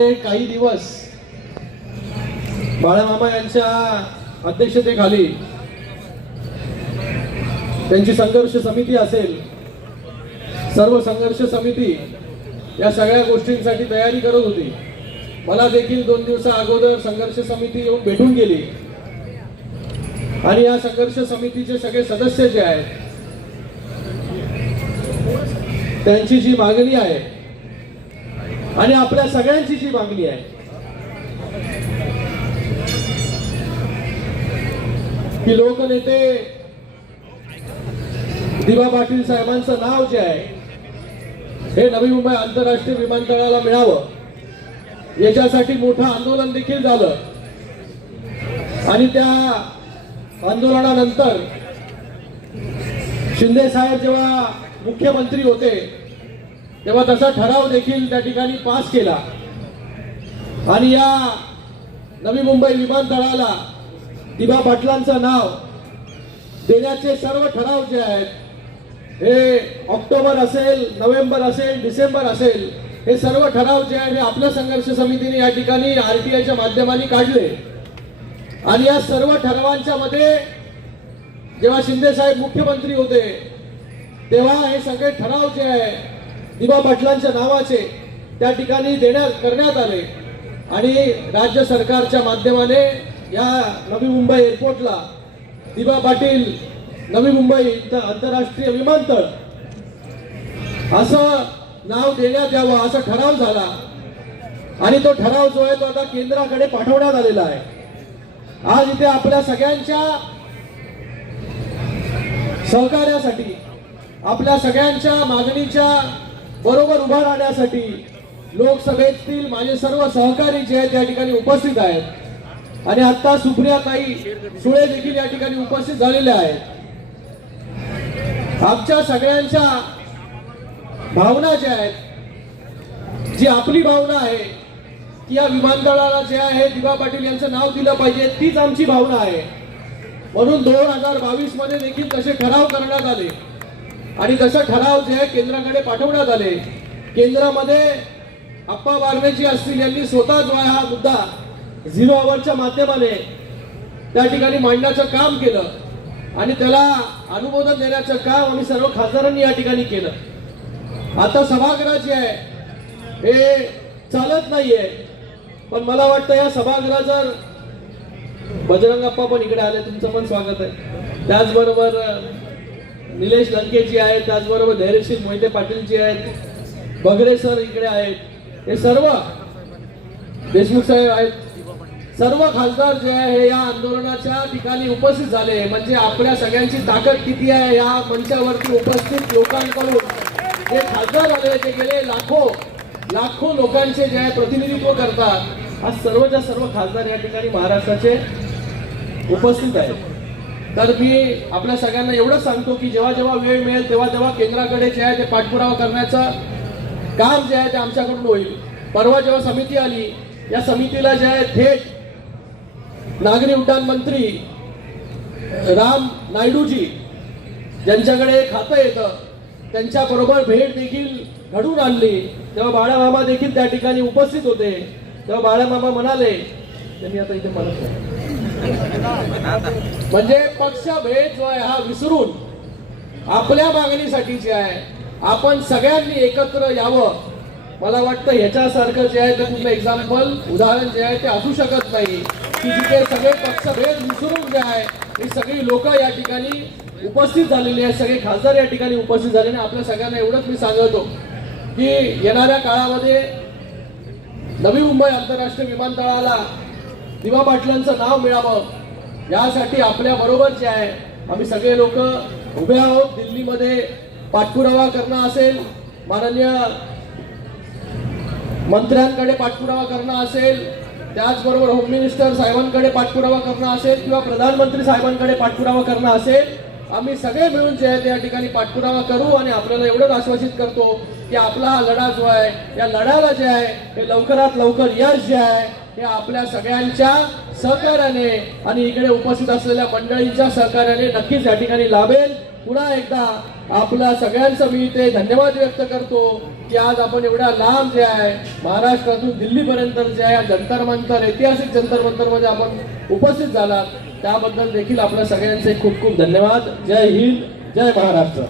काही दिवस बाळामामा यांच्या अध्यक्षतेखाली त्यांची संघर्ष समिती असेल, सर्व संघर्ष समिती या सगळ्या गोष्टींसाठी तयारी करत होती. मला देखील 2 दिवसा अगोदर संघर्ष समिती येऊन भेटून गेली आणि या संघर्ष समितीचे सगळे सदस्य जे आहेत त्यांची जी मागणी आहे आणि आपल्या सगळ्यांची जी मागणी आहे की लोकनेते दिवा पाटील साहेबांचं नाव जे आहे हे नवी मुंबई आंतरराष्ट्रीय विमानतळाला मिळावं याच्यासाठी मोठं आंदोलन देखील झालं. आणि त्या आंदोलनानंतर शिंदे साहेब जेव्हा मुख्यमंत्री होते तेव्हा तसा ठराव देखील त्या ठिकाणी पास केला आणि या नवी मुंबई विमानतळाला दिवा पाटलांचं नाव देण्याचे सर्व ठराव जे आहेत हे ऑक्टोबर असेल, नोव्हेंबर असेल, डिसेंबर असेल, हे सर्व ठराव जे आहेत हे आपल्या संघर्ष समितीने या ठिकाणी आरटीआयच्या माध्यमाने काढले. आणि या सर्व ठरावांच्या मध्ये जेव्हा शिंदे साहेब मुख्यमंत्री होते तेव्हा हे सगळे ठराव जे आहे दिवा पाटलांच्या नावाचे त्या ठिकाणी करण्यात आले आणि राज्य सरकारच्या माध्यमाने या नवी मुंबई एअरपोर्टला दिवा पाटील नवी मुंबई आंतरराष्ट्रीय विमानतळ असं नाव देण्यात यावं असा ठराव झाला. आणि तो ठराव जो आहे तो आता केंद्राकडे पाठवण्यात आलेला आहे. आज इथे आपल्या सगळ्यांच्या सहकार्यासाठी, आपल्या सगळ्यांच्या मागणीच्या बरोबर उभा राहण्यासाठी लोकसभेतील माझे सर्व सहकारी जे आहेत या ठिकाणी उपस्थित आहेत आणि आता सुप्रियाताई सुळे देखील या ठिकाणी उपस्थित झालेल्या आहेत. आमच्या सगळ्यांच्या भावना ज्या आहेत, जी आपली भावना आहे की या विमानतळाला जे आहे दिवा पाटील यांचं नाव दिलं पाहिजे, तीच आमची भावना आहे. म्हणून 2022 मध्ये देखील तसे ठराव करण्यात आले आणि तसे ठराव जे आहे केंद्राकडे पाठवण्यात आले. केंद्रामध्ये अप्पा बारमेजी असतील यांनी स्वतः जो आहे हा मुद्दा 0 आवरच्या माध्यमाने त्या ठिकाणी मांडण्याचं काम केलं आणि त्याला अनुमोदन देण्याचं काम आम्ही सर्व खासदारांनी या ठिकाणी केलं. आता सभागृह जे आहे हे चालत नाहीये, पण मला वाटतं या सभागृह जर बजरंग अप्पा पण इकडे आले, तुमचं पण स्वागत आहे, त्याचबरोबर निलेश लंके जी आहेत, त्याचबरोबर धैर्यशील मोहिते पाटील जी आहेत, बगरे सर इकडे आहेत, हे सर्व देशमुख साहेब आहेत, सर्व खासदार जे आहे हे या आंदोलनाच्या ठिकाणी उपस्थित झाले. म्हणजे आपल्या सगळ्यांची ताकद किती आहे या मंचावरती उपस्थित लोकांकडून जे खासदार आले ते गेले लाखो लोकांचे जे आहे प्रतिनिधित्व करतात. आज सर्वच्या सर्व खासदार या ठिकाणी महाराष्ट्राचे उपस्थित आहेत. तर मी आपल्या सगळ्यांना एवढंच सांगतो की जेव्हा जेव्हा वेळ मिळेल तेव्हा केंद्राकडे जे आहे ते पाठपुरावा करण्याचं काम जे आहे ते आमच्याकडून होईल. परवा जेव्हा समिती आली, या समितीला जे आहे थेट नागरी उड्डाण मंत्री राम नायडूजी ज्यांच्याकडे खातं येतं त्यांच्याबरोबर भेट देखील घडून आणली. तेव्हा बाळामामा देखील त्या ठिकाणी उपस्थित होते. तेव्हा बाळामामा म्हणाले, त्यांनी आता इथे म्हणत नाही, म्हणजे पक्षभेद जो आहे हा विसरून आपल्या मागणीसाठी जे आहे आपण सगळ्यांनी एकत्र यावं. मला वाटतं ह्याच्यासारखं जे आहे ते कुठलं एक्झाम्पल उदाहरण जे आहे ते असू शकत नाही की जिथे सगळे पक्षभेद विसरून जे आहे ही सगळी लोक या ठिकाणी उपस्थित झालेली आहेत, सगळे खासदार या ठिकाणी उपस्थित झालेले. आपल्या सगळ्यांना एवढंच मी सांगतो की येणाऱ्या काळामध्ये नवी मुंबई आंतरराष्ट्रीय विमानतळाला दिवा पाटलांचं नाव मिळावं यासाठी आपल्या बरोबर जे आहे आम्ही सगळे लोक उभे आहोत. दिल्लीमध्ये पाठपुरावा करणं असेल, माननीय मंत्र्यांकडे पाठपुरावा करणं असेल, त्याचबरोबर होम मिनिस्टर साहेबांकडे पाठपुरावा करणं असेल किंवा प्रधानमंत्री साहेबांकडे पाठपुरावा करणं असेल, आम्ही सगळे मिळून जे आहे त्या ठिकाणी पाठपुरावा करू. आणि आपल्याला एवढंच आश्वासित करतो की आपला हा लढा जो आहे या लढ्याला जे आहे हे लवकरात लवकर यश जे आहे हे आपल्या सगळ्यांच्या सहकार्याने आणि इकडे उपस्थित असलेल्या मंडळींच्या सहकार्याने नक्कीच या ठिकाणी लाभेल. पुन्हा एकदा आपल्या सगळ्यांचं मी इथे धन्यवाद व्यक्त करतो की आज आपण एवढ्या लांब जे आहे महाराष्ट्रातून दिल्लीपर्यंत जे आहे जंतर मंतर ऐतिहासिक जंतर मंतरमध्ये आपण उपस्थित झालात त्याबद्दल देखील आपल्या सगळ्यांचे खूप खूप धन्यवाद. जय हिंद, जय महाराष्ट्र.